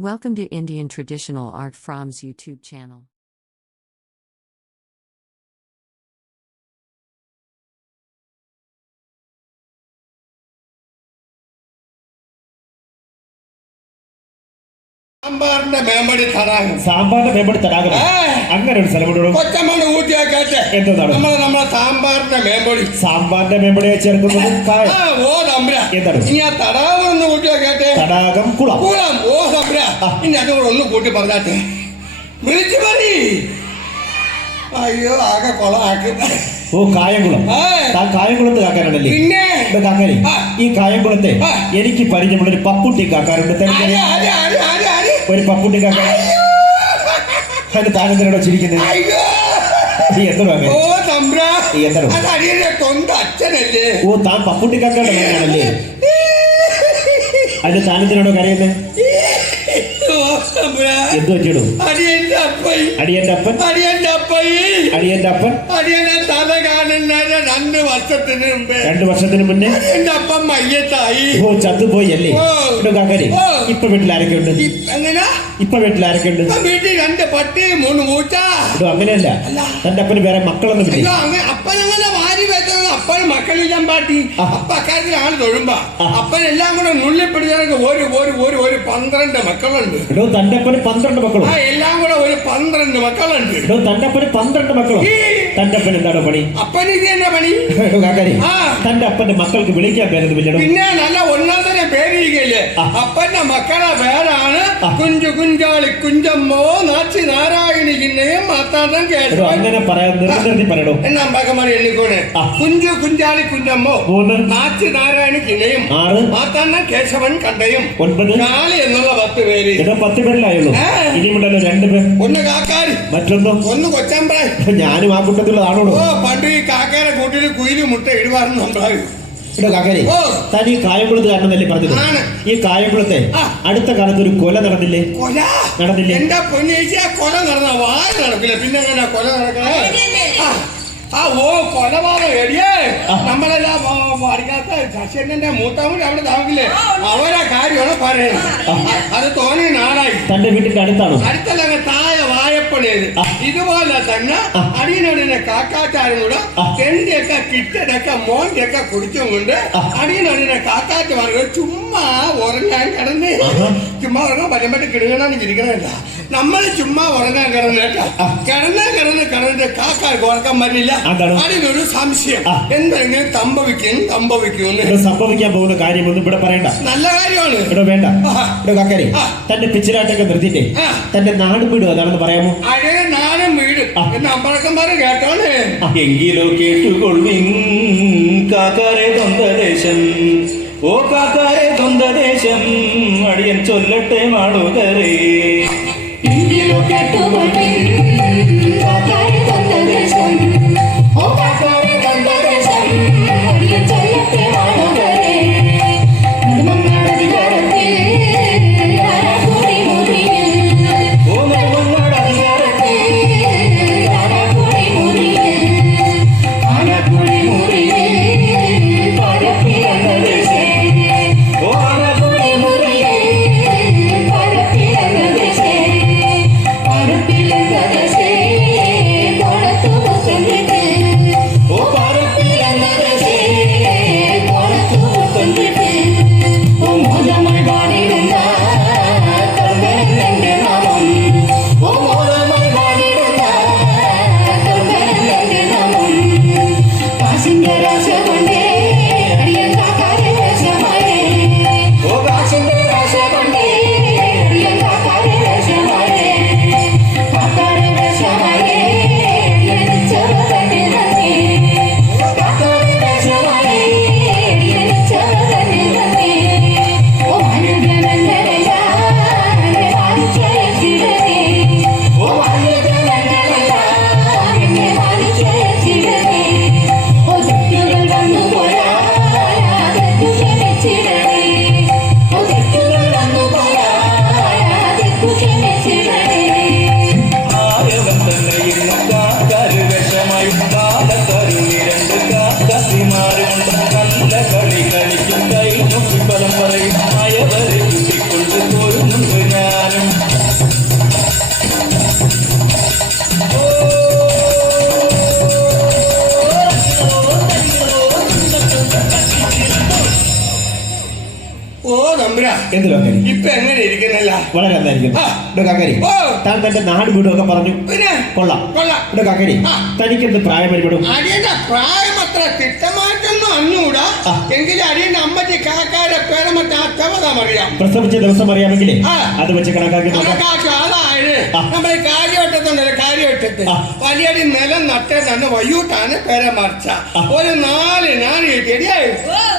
Welcome to Indian Traditional Art From's YouTube channel. സാമ്പാറിന്റെ മേമ്പടി തടാകം അങ്ങനെ ഒരു സ്ഥലം കൊച്ചമ്മ ഊട്ടിയാക്കട്ടെ എന്താണ് നമ്മളെ സാമ്പാറിന്റെ മേമ്പടിയെ ചേർക്കുന്നത് ഓ തമ്പ്ര എന്താണ് ഇനി ആ തടാകം ഒന്ന് കൂട്ടിയാക്കട്ടെ തടാകം കുളം ഓ തമ്പ്ര ഇനി അതുകൂടെ ഒന്ന് കൂട്ടി പറഞ്ഞാട്ടെ വിളിച്ചു പറ അയ്യോ ആകെ കൊളമാക്കി ഓ കായംകുളം കായംകുളത്ത് കാക്കാനുണ്ടല്ലേ പിന്നെ കാക്കാരി ഈ കായംകുളത്തെ എനിക്ക് പരിചയമുള്ള ഒരു പപ്പുട്ടി കാക്കാറുണ്ട് ഒരു പപ്പുട്ടി കാക്ക അതിന്റെ താനെന്തിനോടോ ചിരിക്കുന്നത് ഓ താൻ പപ്പുട്ടി കാക്കയുടെ മകനാണല്ലേ അതിന്റെ താനെന്തിനോടോ കരയുന്നത് എന്ത് പറ്റിയിടും അടിയന്റെ അപ്പൻ തല കാണുന്ന 2 വർഷത്തിന് മുമ്പേ 2 വർഷത്തിന് മുന്നേ എന്റെ അപ്പം മയ്യത്തായി ഓ ചത്തുപോയി അല്ലേ കാക്കാരി ഇപ്പൊ വീട്ടിൽ ആരൊക്കെ ഉണ്ട് ഇപ്പൊ വീട്ടിൽ ആരൊക്കെ ഉണ്ട് വീട്ടിൽ 2 പട്ടി 3 പൂച്ച അങ്ങനെയല്ല തന്റെ അപ്പന് വേറെ മക്കളൊന്നും ഇല്ല അപ്പനങ്ങനെ വാരി വെച്ചത് അപ്പന് മക്കളില്ലാൻ പാട്ടി അപ്പ അക്കാര്യത്തിലാണ് തൊഴുമ്പ അപ്പനെല്ലാം കൂടെ നുള്ളിപ്പിടിച്ച ഒരു 12 മക്കളുണ്ട് തന്റെ അപ്പന് 12 മക്കളും എല്ലാം കൂടെ ഒരു 12 മക്കളുണ്ട് തന്റെ അപ്പന് 12 മക്കളും തന്റെ അപ്പൻ എന്താണ് പണി അപ്പന് ഇത് തന്നെ പണി കാക്കാരി തന്റെ അപ്പന്റെ മക്കൾക്ക് വിളിക്കാൻ പേരൊന്നും ഇല്ലല്ലോ പിന്നെ നല്ല ഒന്നാമത്തെ പേരിരിക്കല്ലേ അപ്പന്റെ മക്കളുടെ പേരാണ് കുഞ്ചു കുഞ്ചാളി കുഞ്ചമ്മോ നാച്ചി നാരായണി കിന്നയും മാത്താണ്ടം കേട്ടോ അങ്ങനെ പറയാൻ നിർത്തി പറയണോ എന്നാ അമ്പക്കന്മാർ എണ്ണിക്കോണേ കുഞ്ചു കുഞ്ചാളി കുഞ്ചമ്മോ നാച്ചി നാരായണി കിന്നയും മാത്താണ്ടം കേശവൻ കണ്ടയും 9 കാളി എന്നുള്ള 10 പേര് 10 പേരിലായുള്ളൂ ഇനിയുണ്ടല്ലോ 2 പേർ ഒന്ന് കാക്കാരി ഒന്ന് കൊച്ചമ്പ്രായി ഞാനും ആ കൂട്ടത്തിലുള്ളതാണോ ഓ പണ്ട് ഈ കാക്കയുടെ കൂട്ടിൽ കുയില് മുട്ട ഇടുവാറുണ്ട് നമ്മളായി കാക്കരെ താൻ ഈ കായംകുളത്ത് കാരണമല്ലേ പറഞ്ഞത് ഈ കായംകുളത്തെ അടുത്ത കാലത്ത് ഒരു കൊല നടന്നില്ലേ എന്റെ പൊന്നേച്ചി ആ കൊല നടന്ന വായ നടക്കില്ല പിന്നെ എങ്ങനെ കൊല നടക്കണേ കൊലപാതകം എടിയേ നമ്മളെല്ലാം അടിക്കാത്ത ശശിന്റെ മൂത്തമ്മ അവിടെ താമസിക്കില്ലേ അവരെ കാര്യമാണ് പറയുന്നത് അത് തോന്നി നാളായി തന്റെ വീട്ടിന്റെ അടുത്താണോ അടുത്തല്ല താഴെ വായപ്പണിയത് ഇതുപോലെ തന്നെ അടിയനടിനെ കാക്കാച്ചാരും കൂടെ കെണ്ടിയൊക്കെ കിറ്റടൊക്കെ മോന്റെയൊക്കെ കുടിച്ചും കൊണ്ട് അടിയനടിനെ കാക്കാറ്റ് പറഞ്ഞു ചുമ്മാ ഉറങ്ങാൻ കിടന്നേ ചുമ്മാ ഉറങ്ങാൻ പലമ്പട്ട് കിടങ്ങണമെന്ന് ഇരിക്കണമല്ല നമ്മൾ ചുമ്മാ ഉറങ്ങാൻ കിടന്നേട്ടാ കിടന്നിട്ട് കാക്കാർക്ക് ഉറക്കം വരില്ല അതിനൊരു സംശയം എന്തെങ്കിലും സംഭവിക്കാൻ പോകുന്ന കാര്യമൊന്നും ഇവിടെ പറയണ്ട നല്ല കാര്യമാണ് ഇവിടെ വേണ്ട കാക്കാരി തന്റെ പിച്ചിലാട്ടൊക്കെ നിർത്തിട്ടേ തന്റെ നാടും വീടും അതാണെന്ന് പറയാമോ അതേ നാടും വീടും എന്ന് അമ്പഴക്കന്മാരെ കേട്ടോളേ എങ്കിലോ കേട്ടുകൊള്ളിൻ കാക്കാരെ തൊന്തദേശം ഓ കാക്കാരെ തൊന്തദേശം അടിയൻ ചൊല്ലട്ടെ മാളുകരേ എങ്കിലോ കേട്ടുകൊള്ളിൻ കാക്കാരെ തൊന്തദേശം ഓ കാക്കാരെ തൊന്തദേശം അടിയൻ ചൊല്ലട്ടെ മാളുകരേ നെടുമങ്ങാടധികാരത്തിൽ ധാരാകുടി മുറിയിൽ ഓ നെടുമങ്ങാടധികാരത്തിൽ ധാരാകുടി മുറിയിൽ ആനക്കുടി മുറിയിൽ പരപ്പിറന്ന ദേശേ ഓ ആനക്കുടി മുറിയിൽ പരപ്പിറന്ന ദേശേ പരപ്പിറന്ന ദേശേ ഓ തമ്പുരാ, എന്ത് കാക്കാരി? ഇപ്പൊ എങ്ങനെ ഇരിക്കുന്നല്ല? വളരെ നന്നായിരിക്കുന്നു. ആ. ഇവിടെ കാക്കാരി, ഓ. താൻ തന്റെ നാട് വീടും ഒക്കെ പറഞ്ഞു. പിന്നെ കൊള്ളാം. കൊള്ളാം. ഇവിടെ കാക്കാരി, ആ. തനിക്ക് എന്ത് പ്രായം പരിപ്പെടും? അടിയന്റെ പ്രായം അത്ര തിട്ടമാറ്റൊന്നും അന്നൂടാ. ആ. എങ്കിലും അടിയന്റെ അമ്മച്ചി കാക്കാരെ പേരെ മറ്റേ അറ്റവതാ അറിയാം. പ്രസവിച്ച ദിവസം അറിയാമെങ്കിലേ ആ. അത് വെച്ച് കണക്കാക്കി നോക്കാം. കണക്കാക്കി അതായത് ആ. നമ്മളെ കാര്യവട്ടത്തുണ്ടല്ലോ, കാര്യവട്ടത്ത് ആ. വലിയടി നിലം നട്ടേ തന്നെ വയ്യൂട്ടാണ് പേരെ മറിച്ച ആ. ഒരു 4 നാല് കിട്ടിയായി.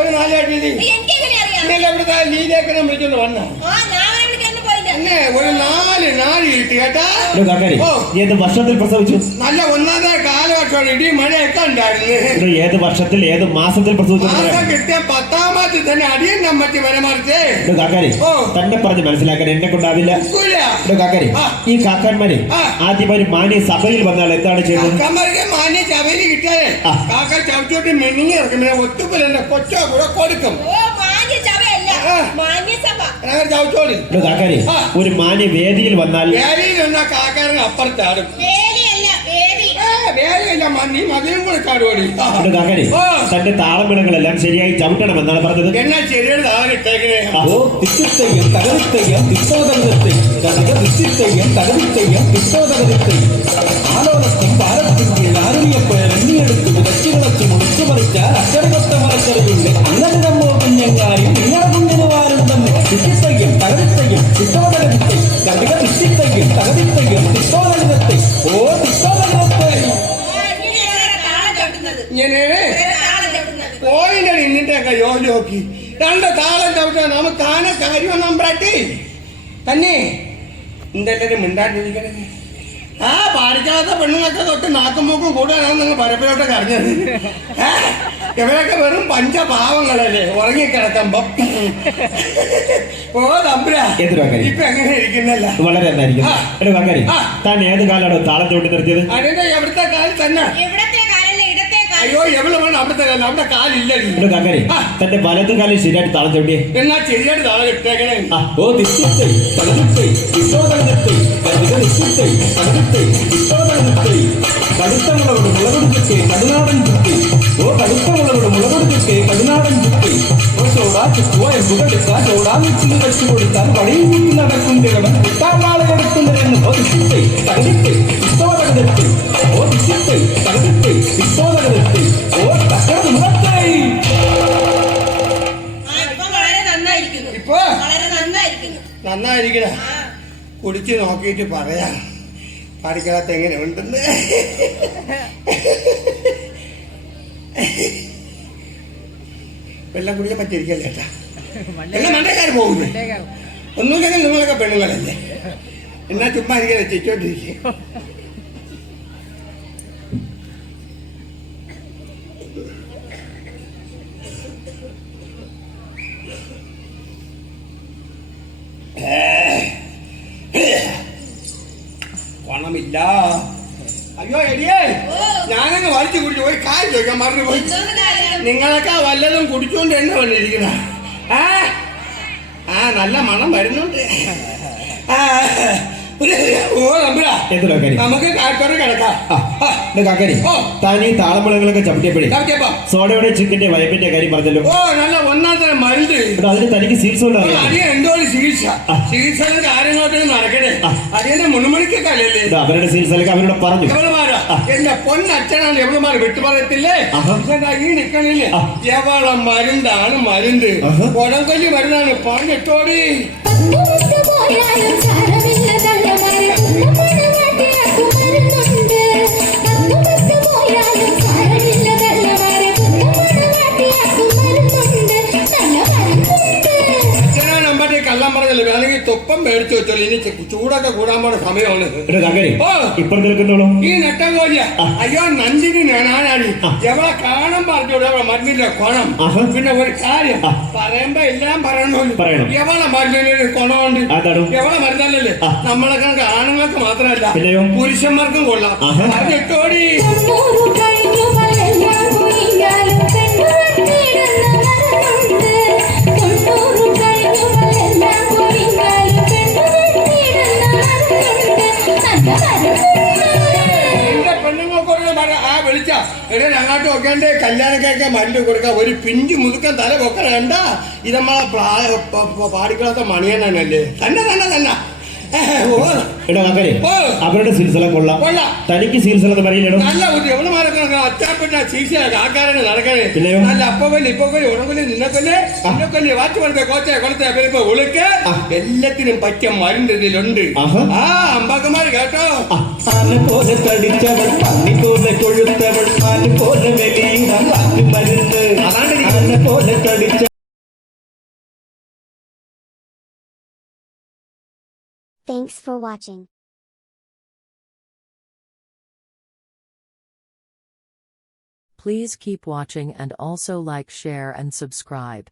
ഒരു 4 അടി എനിക്കെങ്ങനെ അറിയാം? ഇവിടുത്തെ ലീലേക്കനെ വിളിച്ചോണ്ട് വന്നോ ആ, ഞാൻ അവനെ വിളിക്കാനൊന്നും പോയില്ല. എന്നെ ഒരു 4 നാല് കിട്ടി കേട്ടാ. ഇവിടെ കാക്കാരി, ഓ. ഏത് വർഷത്തിൽ പ്രസവിച്ചു? നല്ല ഒന്നാമത്തെ കാലവർഷം ഇടി മഴയൊക്കെ ഉണ്ടായിരുന്നു. ഇത് ഏത് വർഷത്തിൽ ഏത് മാസത്തിൽ പ്രസവിച്ചു? മാസം കിട്ടിയ 10-ാം മാസത്തിൽ തന്നെ അടിയൻ നമ്മറ്റി വരെ മറിച്ചേ. ഇവിടെ കാക്കാരി, ഓ. തന്നെ പറഞ്ഞ് മനസ്സിലാക്കാൻ എന്നെ കൊണ്ടാവില്ല. ഒക്കൂല. ഇവിടെ കാക്കാരി, ആ. ഈ കാക്കാന്മാരെ ആ. ആദ്യം ഒരു മാന്യ സഭയിൽ വന്നാൽ എന്താണ് ചെയ്തത്? അക്കന്മാർക്ക് മാന്യ ചവരി കിട്ടിയാലേ ആ. കാക്ക ചവിച്ചോട്ട് മെനിങ്ങി ഇറക്കും. പിന്നെ ഒത്തുപോലെ കൊച്ചോ കൂടെ കൊടുക്കും. ഓ, മാന്യ സഭയല്ല, ആ. മാന്യസഭ. ചവിച്ചോടി ഇവിടെ കാക്കാരി, ആ. ഒരു മാന്യ വേദിയിൽ വന്നാൽ വേലിയിൽ വന്ന കാക്കാരൻ അപ്പുറത്താടും. വേദിയല്ല, വേദി. വേലിയല്ല നീ മതിയും കൂടെ ചാടുപടി. ഇവിടെ കാക്കാരി, ഓ. തന്റെ താളമിളങ്ങളെല്ലാം ശരിയായി ചവിട്ടണമെന്നാണ് പറഞ്ഞത്. എന്നാ ശരിയാണ് താഴെ ഇട്ടേക്കണേ. ഓ തിച്ചിത്തയ്യം തകവിത്തയ്യം തിത്തോതകൃത്തൈ കടക തിച്ചിത്തയ്യം തകവിത്തയ്യം തിത്തോതകൃത്തൈ ആലോലത്തും പാലത്തും ആരുണിയപ്പോഴ എണ്ണിയെടുത്ത് വിതച്ചു വിളച്ച് മുടിച്ചു മറിച്ചാൽ അച്ചടികൊത്ത മറച്ചറിയുണ്ട് അങ്ങനെ നമ്മോ കുഞ്ഞങ്ങാരി നിങ്ങളെ കുഞ്ഞിന് വാരുണ്ടെന്ന് തിച്ചിത്തയ്യം തകവിത്തയ്യം തിത്തോതകൃത്തൈ കടക തിച്ചിത്തയ്യം തകവിത്തയ്യം തിത്തോതകൃത്തൈ ഓ തിത്തോതകൃത്തൈ. ഇങ്ങനെയാണ് താളം ചവിട്ടുന്നത്. ഇങ്ങനെ താളം ചവിട്ടുന്നത്. പോയിന്റെ നിന്നിട്ടൊക്കെ യോജോക്കി 2 താളം ചവിട്ടാൻ നമുക്ക് കാന കാര്യം നമ്പ്രാട്ടി തന്നെ എന്തെല്ലാരും മിണ്ടാണ്ടിരിക്കണേ. ആ പാടിക്കാത്ത പെണ്ണുങ്ങളൊക്കെ തൊട്ട് നാക്കുമ്പോക്കും കൂടുതലാണ് നിങ്ങൾ പരപ്പിലോട്ടൊക്കെ അറിഞ്ഞത്. ഇവരൊക്കെ വെറും പഞ്ചപാവങ്ങളല്ലേ ഉറങ്ങിക്കിടക്കുമ്പോ. ഓ തമ്പുരാ, ഏത് കാക്കാരി? ഇപ്പൊ എങ്ങനെ ഇരിക്കുന്നല്ല? വളരെ നന്നായിരിക്കും. ആ. ഇവിടെ കാക്കാരി, ആ. താൻ ഏത് കാലാണ് താളം ചവിട്ടി നിർത്തിയത്? അതിന്റെ എവിടുത്തെ കാലിൽ തന്നെ. ഇവിടത്തെ കാലല്ല, ഇടത്തെ കാലം. അയ്യോ എവിടെ വേണം അവിടുത്തെ കാലം, അവിടെ കാലില്ലടി. ഇവിടെ കാക്കാരി, ആ. തന്റെ വലത് കാലിൽ ശരിയായിട്ട് താളം ചവിട്ടിയേ. എന്നാ ശരിയായിട്ട് താഴെ ഇട്ടേക്കണേ. ഓ തിച്ചിത്തൈ തകവിത്തൈ തിത്തോതകൃത്തൈ കടക തിച്ചിത്തൈ തകവിത്തൈ തിത്തോതകൃത്തൈ കടുത്ത മുളകോട് മുളകൊടുക്കേ കടുനാടൻ ചുറ്റി ഓ കടുത്ത മുളകോട് മുളകൊടുക്കേ കടുനാടൻ ചുറ്റി ഓ ചോടാ ചുറ്റുവോ എമ്പുകെടുക്ക ചോടാ മിച്ചിന് വെച്ചു കൊടുത്താൽ വടിയിൽ കൂട്ടി നടക്കും കിഴവൻ കുട്ടാവാളെ കൊടുക്കുന്നതെന്ന് ഓ തിച്ചിത്തൈ തകവിത്തൈ തിത്തോതകൃത്തൈ ഓ തിച്ചിത്തൈ തകവിത്തൈ തിത്തോതകൃത്തൈ ഓ തകർമുഖത്തൈ. ആ, ഇപ്പൊ വളരെ നന്നായിരിക്കുന്നു. ഇപ്പൊ വളരെ നന്നായിരിക്കുന്നു. നന്നായിരിക്കണ ആ. കുടിച്ച് നോക്കിയിട്ട് പറയാം പാടിക്കാത്ത എങ്ങനെ ഉണ്ടെന്ന്. വെള്ളം കുടിക്കാൻ പറ്റിയിരിക്കല്ലേ ഏട്ടാ? വെള്ളം മണ്ടക്കാർ പോകുന്നു. ഒന്നുമില്ലെങ്കിൽ നിങ്ങളൊക്കെ പെണ്ണുങ്ങളല്ലേ. എന്നാ ചുമ്മാ ഇരിക്കല്ലേ ചിരിച്ചോണ്ടിരിക്കുക. പണമില്ല. അയ്യോ എടിയേ, ഞാനങ്ങ് വലിച്ചു കുടിച്ചു പോയി കാര്യം ചോദിക്കാൻ മറന്നുപോയി. എന്തോന്ന് കാര്യം? നിങ്ങളൊക്കെ വല്ലതും കുടിച്ചോണ്ട് എന്നെ വന്നിരിക്കുന്ന നല്ല മണം വരുന്നുണ്ട്. ഓ നമ്പുരാ, എന്ത് കാക്കാരി? നമുക്ക് കാക്കറി കിടക്കാം. ഇവിടെ കാക്കാരി, ഓ. താൻ ഈ താളമിളങ്ങളൊക്കെ ചവിട്ടിയപ്പോഴേ ചവിട്ടിയപ്പോ സോഡയുടെ ചിക്കന്റെ വയപ്പിന്റെ കാര്യം പറഞ്ഞല്ലോ. ഓ നല്ല ഒന്നാമത്തെ മരുന്ന്. ഇവിടെ അതിന് തനിക്ക് സീൽസ് കൊണ്ട് അറിയാം. അടിയ എന്തോ ഒരു ചികിത്സ ചികിത്സകളും കാര്യങ്ങളൊക്കെ നടക്കണേ. അടിയന്റെ മുൻമണിക്കൊക്കെ അല്ലല്ലേ അവരുടെ സീൽസിലൊക്കെ അവരോട് പറഞ്ഞു. എവളുമാരാ എന്റെ പൊന്നച്ഛനാണ് എവളുമാർ വിട്ടു പറയത്തില്ലേ. ആഹാ. ഈ നിക്കണില്ലേ എവള മരുന്നാണ് മരുന്ന്. ആഹാ. കൊടംകൊല്ലി മരുന്നാണ് പറഞ്ഞിട്ടോടി. പത്തുമുത്ത് പോയാലും സാരമില്ല തള്ളമാരെ കുന്നമണവാട്ടിയാക്കു മരുന്നുണ്ട്. പത്തുമുത്ത് പോയാലും സാരമില്ല തള്ളമാരെ കുന്നമണവാട്ടിയാക്കു മരുന്നുണ്ട്. നല്ല മരുന്നുണ്ട്. അച്ഛനാണ് അമ്പട്ടി കള്ളം പറഞ്ഞല്ലോ. വേണമെങ്കിൽ തുപ്പം മേടിച്ചു വെച്ചോളൂ. ഇനി ചൂടൊക്കെ കൂടാൻ പോണ സമയമാണ്. ഇവിടെ കാക്കാരി, ഓ. ഇപ്പോൾ നിൽക്കുന്നോളൂ. ഈ നെട്ടംകോലിയ അയ്യോ നന്ദിനി ഞാനാടി എവളെ കാണാൻ പറഞ്ഞോളൂ. എവളെ മരുന്നിന്റെ കുണം. ആഹാ. പിന്നെ ഒരു കാര്യം പറയുമ്പോ എല്ലാം പറയണമല്ലോ. പറയണം. എവളെ മരുന്നിന് കുണമുണ്ട്. അതാണ്. എവളെ മരുന്നല്ലേ നമ്മളെ കണക്ക് ആണുങ്ങൾക്ക് മാത്രമല്ല പിന്നെയോ? പുരുഷന്മാർക്കും കൊള്ളാം. ആഹാ. പറഞ്ഞിട്ടോടി. 90 കഴിഞ്ഞു മഴയെല്ലാം കുഴിഞ്ഞാലും പെണ്ണുവെട്ടിയിടുന്ന മരുന്നുണ്ട്. 90 കഴിഞ്ഞു മഴയെല്ലാം കുഴിഞ്ഞാലും പെണ്ണുവെട്ടിയിടുന്ന മരുന്നുണ്ട്. നല്ല മരുന്നുണ്ട്. എന്റെ പെണ്ണുങ്ങൾക്കൊരു വിളിച്ച എടേ അങ്ങോട്ട് നോക്കി മകന്റെ കല്യാണക്കൊക്കെ മരുന്ന് കൊടുക്കാൻ ഒരു പിഞ്ചു മുതുക്കൻ തല പൊക്കണ്ട ഇത് നമ്മളെ പാടിക്കളാത്ത മണിയണ്ണനല്ലേ തന്നെ തന്നെ തന്നെ ഓ എടോ കാക്കരെ ഓ. അവരുടെ സിൽസില കൊള്ളാം കൊള്ളാം. തനിക്ക് സിൽസില എന്ന് പറയില്ലടോ നല്ല ബുദ്ധി എവളുമാരൊക്കെ അച്ചാപ്പെട്ട ശീശ കാക്കാരന് നടക്കണേ പിന്നെയോ? നല്ല അപ്പകൊല്ലി ഇപ്പൊക്കൊല്ലി ഉണക്കൊല്ലി നിന്നക്കൊല്ലി നിന്നക്കൊല്ലി വാച്ച് കൊടുത്ത കോച്ച കൊടുത്ത ഇപ്പൊ ഉളുക്ക് എല്ലാത്തിനും പറ്റിയ മരുന്ന് ഇതിലുണ്ട് ആഹാ. ആ അമ്പാക്കന്മാര് കേട്ടോ ആന പോലെ തടിച്ചവൾ പന്നി പോലെ കൊഴുത്തവൾ മാന് പോലെ വലിയ മരുന്ന് ആന പോലെ തടിച്ച Thanks for watching. Please keep watching and also like, share and subscribe.